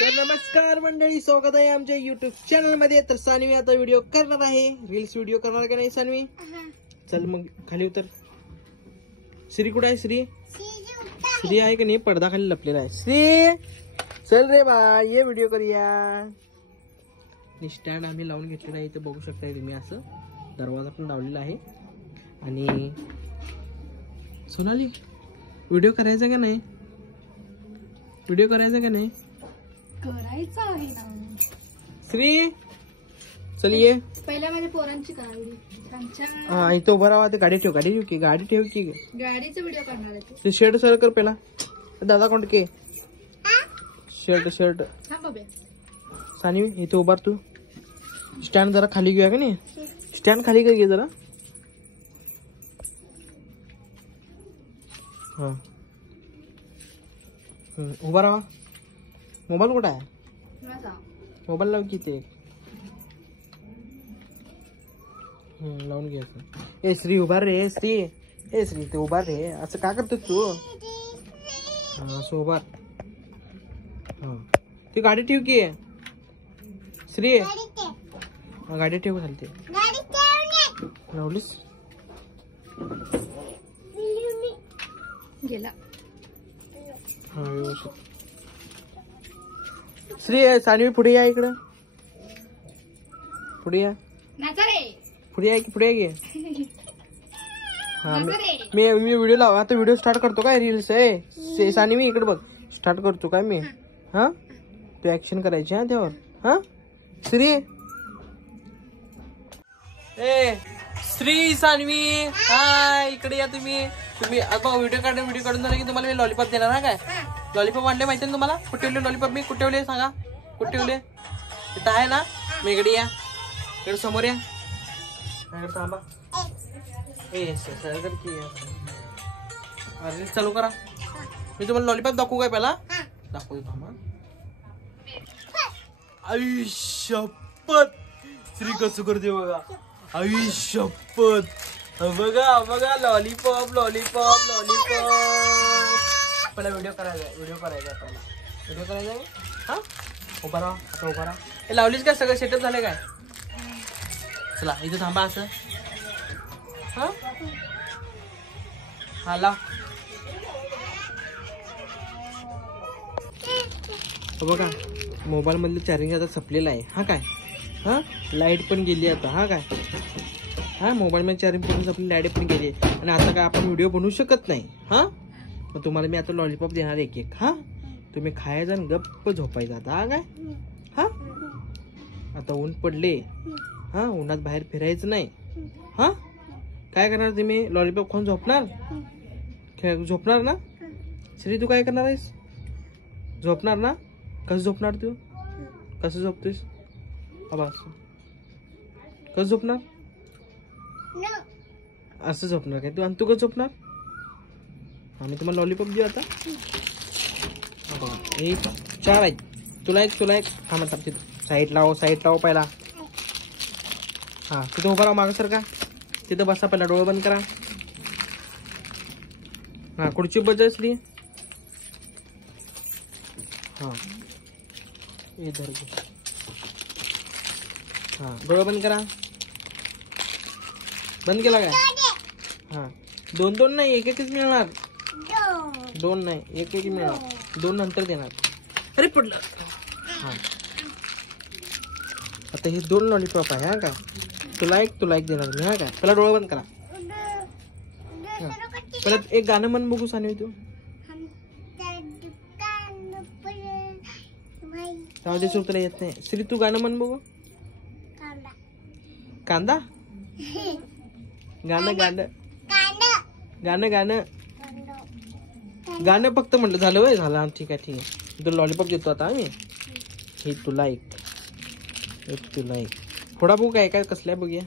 तर नमस्कार मंडळी, स्वागत आहे आमच्या युट्यूब चॅनल मध्ये। तर सानवी आता व्हिडिओ करणार आहे, रील्स व्हिडिओ करणार का नाही सानवी? चल मग खाली उतर। श्री कुठे आहे? श्री आहे का नाही? पडदा खाली लपलेला आहे। श्री चल रे बा, ये व्हिडिओ करूया। स्टँड आम्ही लावून घेतलेला आहे, इथे बघू शकता तुम्ही। असं दरवाजा पण लावलेला आहे। आणि सोनाली व्हिडिओ करायचा का नाही? व्हिडिओ करायचा का नाही? करायचा आहे ना श्री, चल ये। पहिला माझ्या पोरांची करावी। हा इथं उभा राहा, गाडी ठेव, गाडी ठेव की, गाडी ठेव की। गाडीचा व्हिडिओ करणार आहे ते शर्ट सर कर पहिला। दादा कोण के शर्ट शर्ट थांब बघूया। सानवी इथं उभार तू। स्टँड जरा खाली घेऊया का नाही? स्टँड खाली कर घे जरा। हा उभा राहा। मोबाईल कुठं आहे? मोबाईल लाव की ते लावून घ्यायचं। ए श्री उभार रे, श्री ए श्री ते उभार रे। असं का करतो तू? हा असं उभार। हा ती गाडी ठेव की श्री। गाडी ठेव चालते। लावलीस गेला। हा व्यवस्थित। श्री सानवी पुढे या, इकडं पुढे या। पुढे या की, पुढे या की। हा मी व्हिडिओ लाव आता। व्हिडिओ स्टार्ट करतो काय? रील्स आहे सानवी, इकडे बघ। स्टार्ट करतो काय मी? हा तू ऍक्शन करायची हा त्यावर। हा श्री ए श्री सानवी हाय, इकडे या तुम्ही। तुम्ही आता व्हिडिओ काढून झाला की तुम्हाला मी लॉलीपॉप देणार ना। काय लॉलीपॉप आणले माहिती ना तुम्हाला? कुठे ठेवले लॉलीपॉप? मी कुठे ठेवले सांगा? कुठे ठेवले? तिथं आहे ना? मी इकडे या, इकडे समोर या। थांबा ए सर कर की। अरे चालू करा। मी तुम्हाला लॉलीपॉप दाखवू काय? पहिला दाखवतो थांबा। आई शपथ, श्री कसं करते बघा। आई शपथ, बघा बघा लॉलीपॉप लॉलीपॉप लॉलीपॉप। पहिला व्हिडिओ करायचा पहिला व्हिडिओ करायचा आहे। हा उभा राहा, आता उभा राहा। हे लावलीच काय? सगळं सेटअप झालं काय? चला इथं थांबा असं। हा हा लाव बघा। मोबाईल मधलं चार्जिंग आता संपलेलं आहे। हा काय? हा लाईट पण गेली आता। हा काय? हा मोबाईल मध्ये चार्जिंग पूर्ण संपली, लाईट पण गेली। आणि आता काय आपण व्हिडिओ बनवू शकत नाही। हा मग तुम्हाला मी आता लॉलीपॉप देणार एक एक। हा तुम्ही खायचं आणि गप्प झोपायचं आता। हा काय? हा आता ऊन पडले, हा उन्हात बाहेर फिरायचं नाही। हा काय करणार तुम्ही? लॉलीपॉप खाऊन झोपणार? झोपणार ना? श्री तू काय करणार आहेस? झोपणार ना? कसं झोपणार तू? कसं झोपतोयस? कसं झोपणार? असं झोपणार काय तू? आणि तू कसं झोपणार? आम्ही तुम्हाला लॉलीपॉप देऊ आता। एक 4 आहेत, तुला एक थांबा तिथं साईड लाव पहिला। हा तिथं उभा राहा, मागं सरका। तिथं बसा, पहिला डोळे बंद करा। हा खुर्ची बसली। हा इधर हा डोळे बंद करा। बंद केला काय? हा 2 नाही, एक मिळणार। 2 नाही, एक मिळणार। 2 नंतर देणार। अरे पडलं। हा आता हे 2 लॉलीपॉप आहे। हा काय? तुला एक देणार मी। हा काय? पहिला डोळे बंद करा। परत एक गाणं म्हण बघू सानवी तू। त्यामध्ये तुला येत नाही। श्री तू गाणं म्हण बघू। कांदा गाणं फक्त म्हटलं झालं वय झालं। ठीक आहे तुला लॉलीपॉप देतो आता आम्ही। हे तुला एक थोडा बघू काय काय कसल्या बघूया।